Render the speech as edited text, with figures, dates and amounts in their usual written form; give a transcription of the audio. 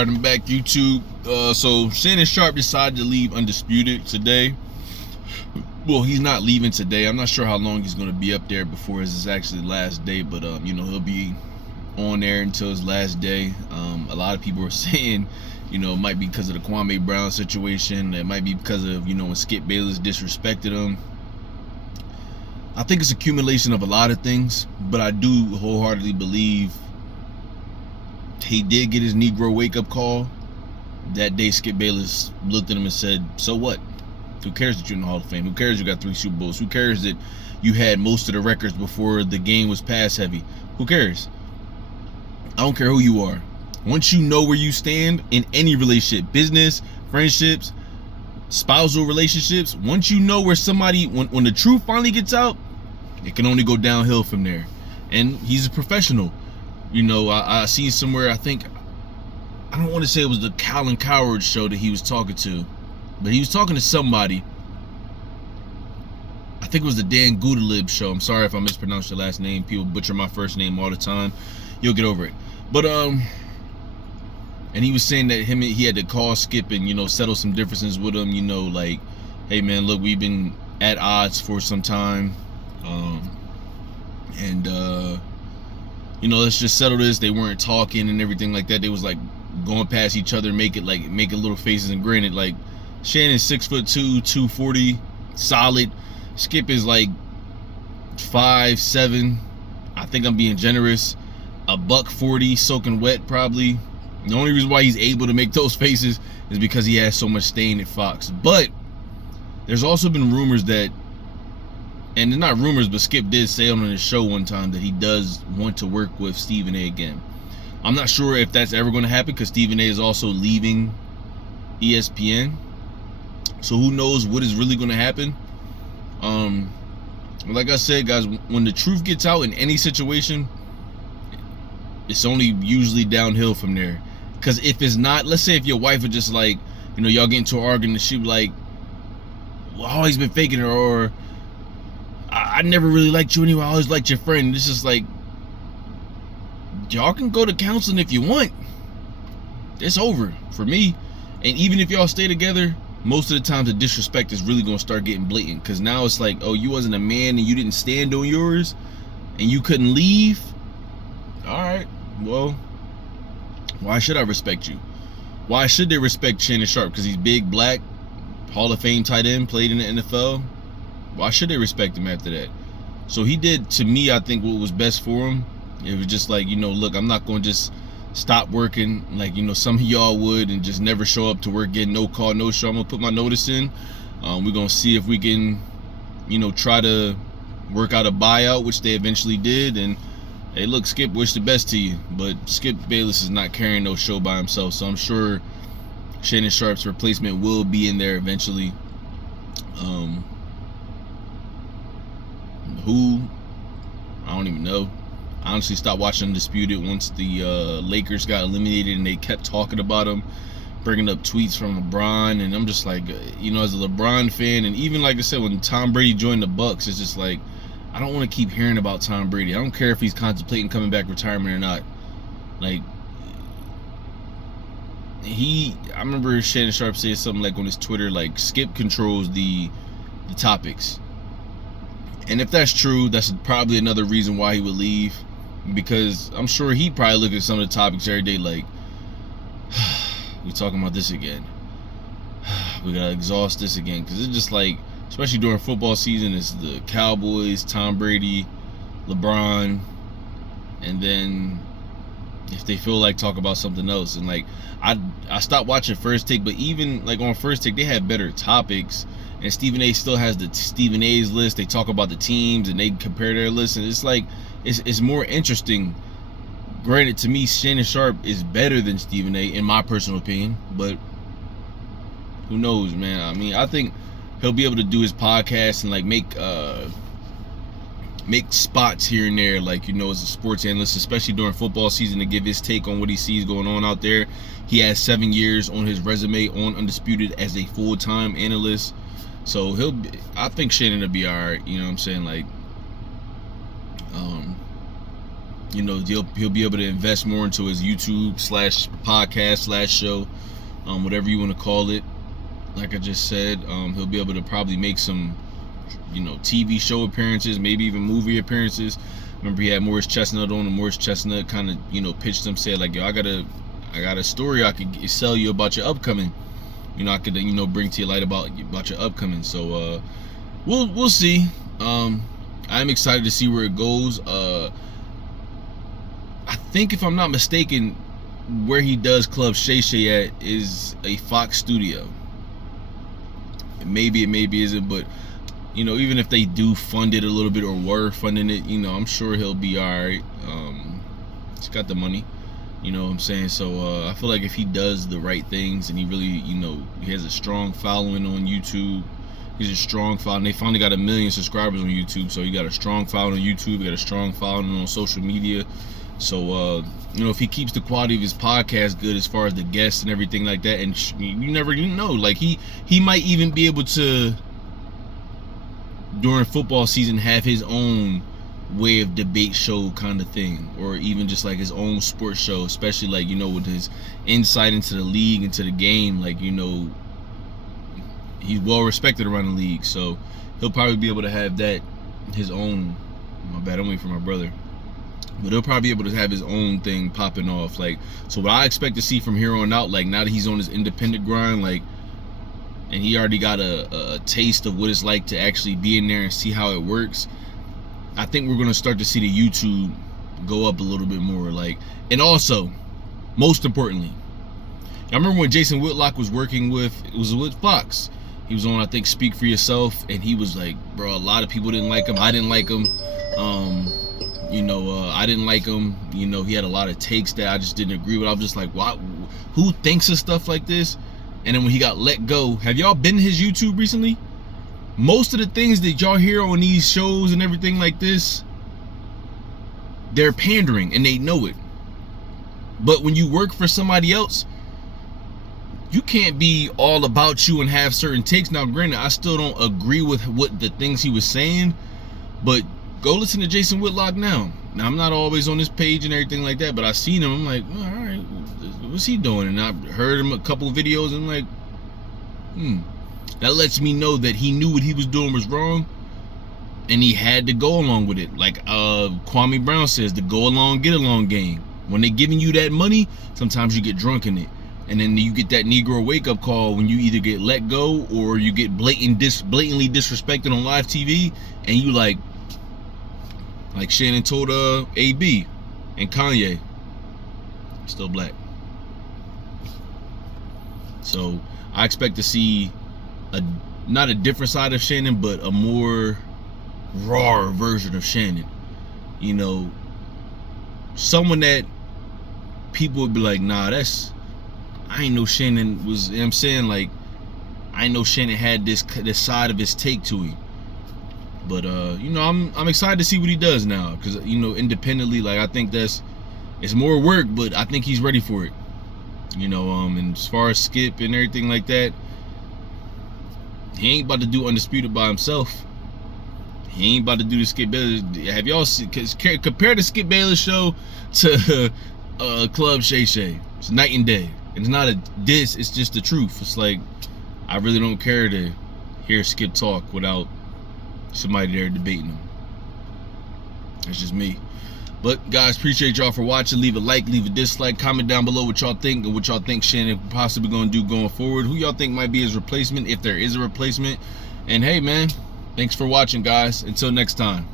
Starting back YouTube. So Shannon Sharpe decided to leave Undisputed today. Well, he's not leaving today. I'm not sure how long he's going to be up there before his actually last day, but he'll be on there until his last day. A lot of people are saying, it might be because of the Kwame Brown situation. It might be because of, when Skip Bayless disrespected him. I think it's accumulation of a lot of things, but I do wholeheartedly believe he did get his Negro wake-up call. That day, Skip Bayless looked at him and said, so what? Who cares that you're in the Hall of Fame? Who cares you got 3 Super Bowls? Who cares that you had most of the records before the game was pass heavy? Who cares? I don't care who you are. Once you know where you stand in any relationship, business, friendships, spousal relationships, once you know where somebody, when the truth finally gets out, it can only go downhill from there. And he's a professional. I see somewhere, I don't want to say it was the Colin Cowherd show that he was talking to, but he was talking to somebody. I think it was the Dan Gudalib show. I'm sorry if I mispronounced your last name. People butcher my first name all the time. You'll get over it. But and he was saying that he had to call Skip and settle some differences with him. Like, hey man, look, we've been at odds for some time, let's just settle this. They weren't talking and everything like that. They was like going past each other, making little faces. And granted, like, Shannon's 6'2", 240, solid. Skip is like 5'7". I think I'm being generous. $140, soaking wet probably. The only reason why he's able to make those faces is because he has so much stain at Fox. But there's also been rumors that, and they're not rumors, but Skip did say on his show one time that he does want to work with Stephen A again. I'm not sure if that's ever going to happen because Stephen A is also leaving ESPN. So who knows what is really going to happen. Like I said, guys, when the truth gets out in any situation, it's only usually downhill from there. Because if it's not, let's say if your wife would just like, y'all get into an argument and she be like, well, I've always been faking her, or I never really liked you anyway, I always liked your friend. It's just like, y'all can go to counseling if you want. It's over for me. And even if y'all stay together, most of the time the disrespect is really going to start getting blatant. Because now it's like, oh, you wasn't a man and you didn't stand on yours and you couldn't leave. All right, well, why should I respect you? Why should they respect Shannon Sharpe? Because he's big, black, Hall of Fame tight end, played in the NFL. Why should they respect him after that? So he did, to me, I think what was best for him. It was just like, look, I'm not going to just stop working like, some of y'all would and just never show up to work, get no call, no show. I'm going to put my notice in. We're going to see if we can, try to work out a buyout, which they eventually did. And hey, look, Skip, wish the best to you. But Skip Bayless is not carrying no show by himself. So I'm sure Shannon Sharpe's replacement will be in there eventually. Who? I don't even know. I honestly stopped watching Undisputed once the Lakers got eliminated and they kept talking about him, bringing up tweets from LeBron. And I'm just like, as a LeBron fan, and even like I said, when Tom Brady joined the Bucks, it's just like, I don't want to keep hearing about Tom Brady. I don't care if he's contemplating coming back retirement or not. Like, I remember Shannon Sharpe said something like on his Twitter, like, Skip controls the topics. And if that's true, that's probably another reason why he would leave. Because I'm sure he probably look at some of the topics every day like, we talking about this again. We gotta exhaust this again. Because it's just like, especially during football season, it's the Cowboys, Tom Brady, LeBron, and then if they feel like talk about something else. And like, I stopped watching First Take, but even like on First Take, they had better topics. And Stephen A still has the Stephen A's list. They talk about the teams and they compare their lists. And it's like, it's more interesting. Granted, to me, Shannon Sharpe is better than Stephen A, in my personal opinion. But who knows, man? I mean, I think he'll be able to do his podcast and like make spots here and there, like, as a sports analyst, especially during football season, to give his take on what he sees going on out there. He has 7 years on his resume on Undisputed as a full-time analyst. So I think Shannon will be all right. You know what I'm saying? Like, You know, he'll be able to invest more into his YouTube/podcast/show, whatever you want to call it. Like I just said, he'll be able to probably make some, you know, TV show appearances, maybe even movie appearances. Remember, he had Morris Chestnut on, and Morris Chestnut kind of, you know, pitched him, said like, yo, I got a story I could sell you about your upcoming. You know, I could, you know, bring to your light about your upcoming. So we'll see. I'm excited to see where it goes. I think, if I'm not mistaken, where he does Club Shay Shay at is a Fox studio. Maybe it isn't, but you know, even if they do fund it a little bit or were funding it, you know, I'm sure he'll be all right. He's got the money, you know what I'm saying? So I feel like if he does the right things and he really, you know, he has a strong following on YouTube. He's a strong following. They finally got 1 million subscribers on YouTube, so he got a strong following on YouTube. He got a strong following on social media. So you know, if he keeps the quality of his podcast good as far as the guests and everything like that, and you never know, like he might even be able to, during football season, have his own way of debate show kind of thing, or even just like his own sports show, especially like, you know, with his insight into the league, into the game. Like, you know, he's well respected around the league, so he'll probably be able to have that, his own, my bad, I'm waiting for my brother, but he'll probably be able to have his own thing popping off. Like, so what I expect to see from here on out, like now that he's on his independent grind, like, and he already got a taste of what it's like to actually be in there and see how it works, I think we're gonna start to see the YouTube go up a little bit more. Like, and also, most importantly, I remember when Jason Whitlock was working with, it was with Fox. He was on, I think, Speak for Yourself, and he was like, bro, a lot of people didn't like him. I didn't like him. You know, I didn't like him. You know, he had a lot of takes that I just didn't agree with. I was just like, what? Who thinks of stuff like this? And then when he got let go, have y'all been to his YouTube recently? Most of the things that y'all hear on these shows and everything like this, they're pandering and they know it. But when you work for somebody else, you can't be all about you and have certain takes. Now, granted, I still don't agree with what the things he was saying, but go listen to Jason Whitlock now. Now, I'm not always on his page and everything like that, but I seen him. I'm like, well, all right, what's he doing? And I heard him a couple of videos, and I'm like, that lets me know that he knew what he was doing was wrong, and he had to go along with it. Like Kwame Brown says, the go along, get along game. When they're giving you that money, sometimes you get drunk in it. And then you get that Negro wake-up call when you either get let go or you get blatantly disrespected on live TV, and you like Shannon told AB and Kanye, still black. So I expect to see not a different side of Shannon, but a more raw version of Shannon. You know, someone that people would be like, nah, I ain't know Shannon was, you know what I'm saying? Like, I know Shannon had this side of his take to him. But you know, I'm excited to see what he does now, because, you know, independently, like, I think it's more work, but I think he's ready for it. You know, and as far as Skip and everything like that, he ain't about to do Undisputed by himself. He ain't about to do the Skip Bayless. Have y'all seen, compare the Skip Bayless show to Club Shay Shay. It's night and day. It's not a diss, it's just the truth. It's like, I really don't care to hear Skip talk without somebody there debating him. That's just me. But guys, appreciate y'all for watching. Leave a like, leave a dislike, comment down below what y'all think and what y'all think Shannon possibly gonna do going forward. Who y'all think might be his replacement, if there is a replacement. And hey man, thanks for watching, guys. Until next time.